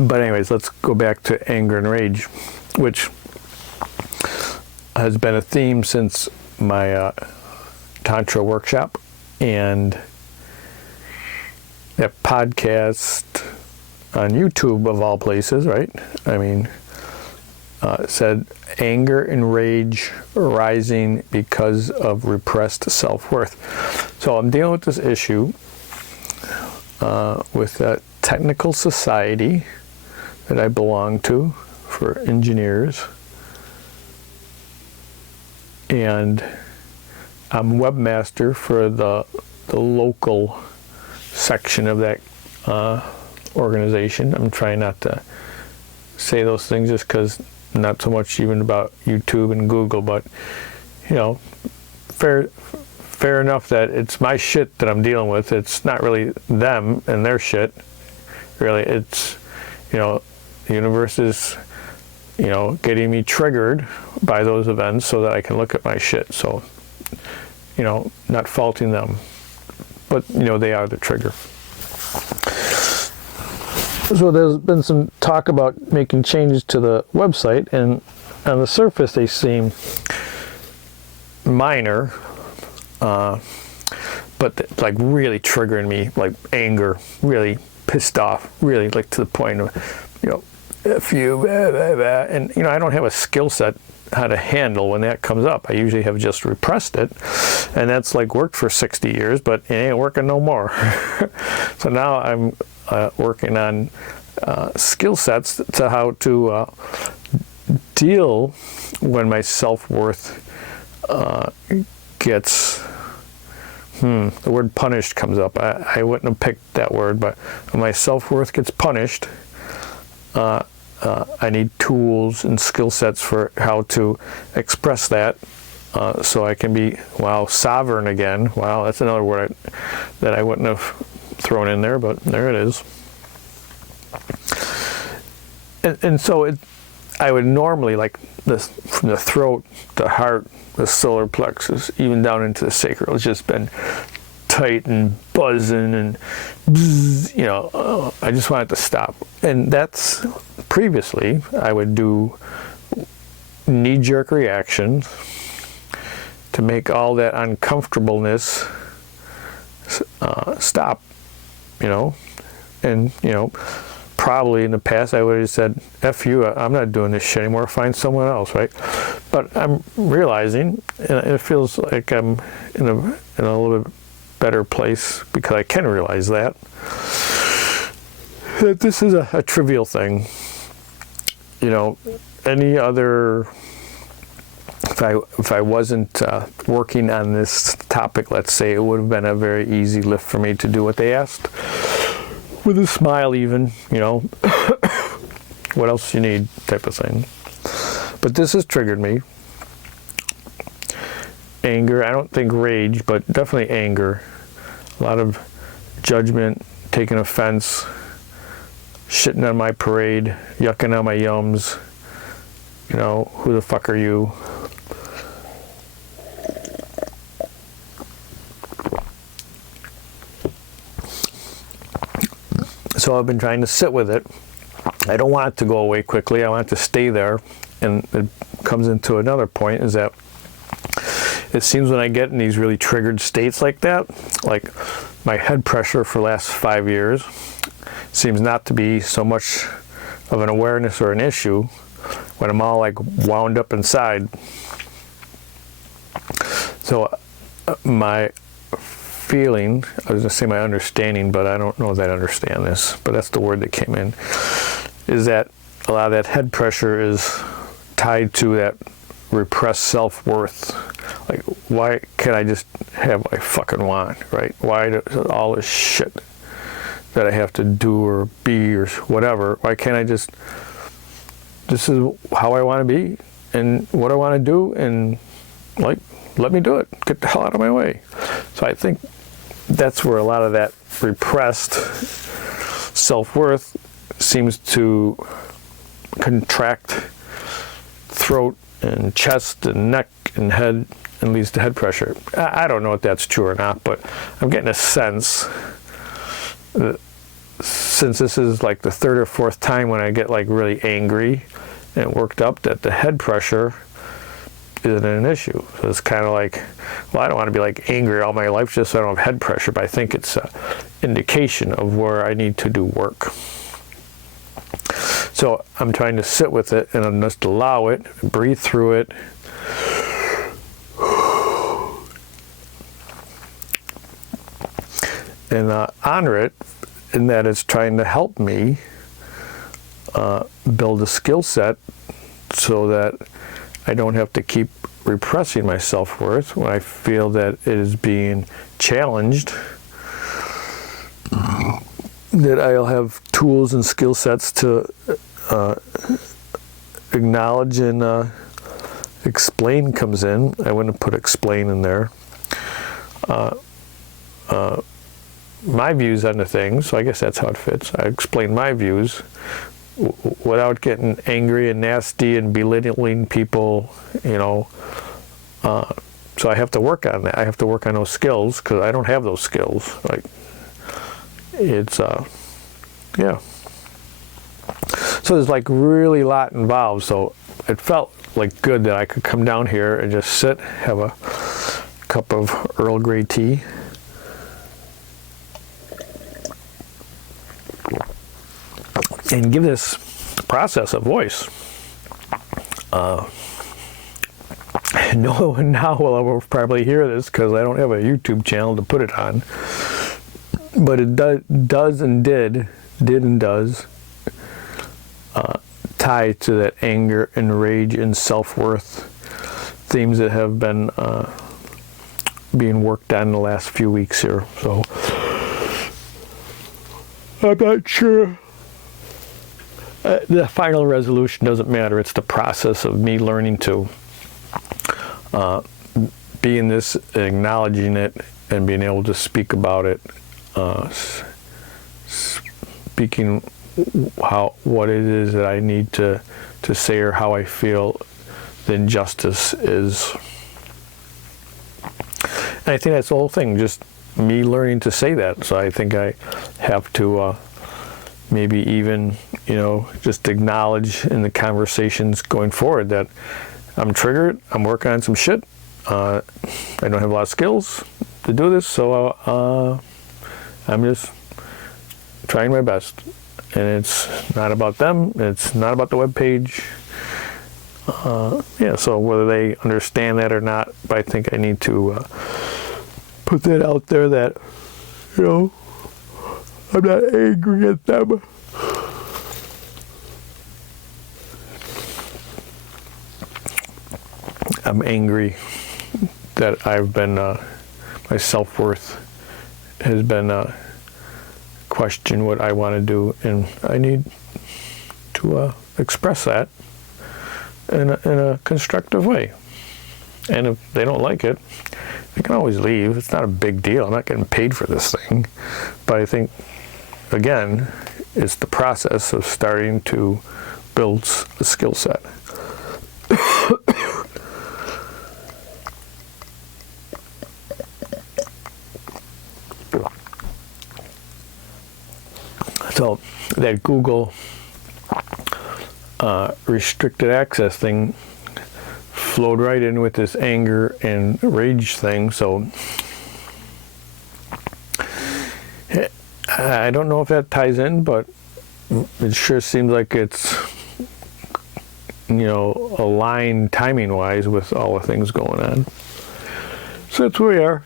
But anyways, let's go back to anger and rage, which has been a theme since my Tantra workshop, and that podcast on YouTube of all places, right? I mean, said anger and rage arising because of repressed self-worth. So I'm dealing with this issue with a technical society that I belong to for engineers, and I'm webmaster for the local section of that organization. I'm trying not to say those things just because not so much even about YouTube and Google, but you know, fair enough that it's my shit that I'm dealing with. It's not really them and their shit. Really, it's, you know, the universe is, you know, getting me triggered by those events so that I can look at my shit. So, you know, not faulting them, but you know, they are the trigger. So there's been some talk about making changes to the website, and on the surface they seem minor, but like really triggering me, like anger, really pissed off, really like to the point of, you know, if you, blah, blah, blah. And you know, I don't have a skill set how to handle when that comes up. I usually have just repressed it, and that's like worked for 60 years, but it ain't working no more. So now I'm working on skill sets to how to deal when my self-worth gets, the word punished comes up. I wouldn't have picked that word, but when my self-worth gets punished, I need tools and skill sets for how to express that, so I can be, sovereign again. Wow, that's another word that I wouldn't have thrown in there, but there it is. And so I would normally, like this, from the throat, the heart, the solar plexus, even down into the sacral, it's just been tight and buzzing and bzz, you know, I just want it to stop. And that's previously I would do knee-jerk reactions to make all that uncomfortableness stop, you know. And you know, probably in the past I would have said, F you, I'm not doing this shit anymore, find someone else, right? But I'm realizing, and it feels like I'm in a little bit better place because I can realize that this is a trivial thing. You know, any other, if I wasn't working on this topic, let's say, it would have been a very easy lift for me to do what they asked, with a smile even, you know, what else you need type of thing. But this has triggered me. Anger, I don't think rage, but definitely anger. A lot of judgment, taking offense, shitting on my parade, yucking on my yums. You know, who the fuck are you? So I've been trying to sit with it. I don't want it to go away quickly. I want it to stay there. And it comes into another point, is that it seems when I get in these really triggered states like that, like my head pressure for the last 5 years seems not to be so much of an awareness or an issue when I'm all like wound up inside. So my feeling, I was going to say my understanding, but I don't know that I understand this, but that's the word that came in, is that a lot of that head pressure is tied to that repressed self-worth. Like, why can't I just have what I fucking want, right? Why all this shit that I have to do or be or whatever? Why can't I just, this is how I want to be and what I want to do, and like, let me do it. Get the hell out of my way. So I think that's where a lot of that repressed self-worth seems to contract throat and chest and neck and head and leads to head pressure. I don't know if that's true or not, but I'm getting a sense that since this is like the third or fourth time when I get like really angry and worked up, that the head pressure isn't an issue. So it's kind of like, well, I don't want to be like angry all my life just so I don't have head pressure, but I think it's an indication of where I need to do work. So I'm trying to sit with it and just allow it, breathe through it. And honor it in that it's trying to help me build a skill set so that I don't have to keep repressing my self-worth when I feel that it is being challenged, that I'll have tools and skill sets to acknowledge and explain comes in. I wouldn't put explain in there. My views on the things, so I guess that's how it fits. I explain my views without getting angry and nasty and belittling people, you know. So I have to work on that. I have to work on those skills because I don't have those skills. Like, it's, yeah. So there's like really a lot involved. So it felt like good that I could come down here and just sit, have a cup of Earl Grey tea. And give this process a voice. No one now will probably hear this because I don't have a YouTube channel to put it on. But it does and did and does tie to that anger and rage and self-worth themes that have been being worked on the last few weeks here. So I'm not sure. The final resolution doesn't matter. It's the process of me learning to be in this, acknowledging it, and being able to speak about it, speaking what it is that I need to say or how I feel the injustice is. And I think that's the whole thing, just me learning to say that. So I think I have to maybe even, you know, just acknowledge in the conversations going forward that I'm triggered, I'm working on some shit, I don't have a lot of skills to do this, so I'm just trying my best. And it's not about them, it's not about the webpage. Yeah, so whether they understand that or not, but I think I need to put that out there that, you know, I'm not angry at them. I'm angry that I've been, my self-worth has been questioned what I want to do, and I need to express that in a constructive way. And if they don't like it, they can always leave. It's not a big deal. I'm not getting paid for this thing. But I think, again, it's the process of starting to build a skill set. So that Google restricted access thing flowed right in with this anger and rage thing. So I don't know if that ties in, but it sure seems like it's, you know, aligned timing-wise with all the things going on. So that's where we are.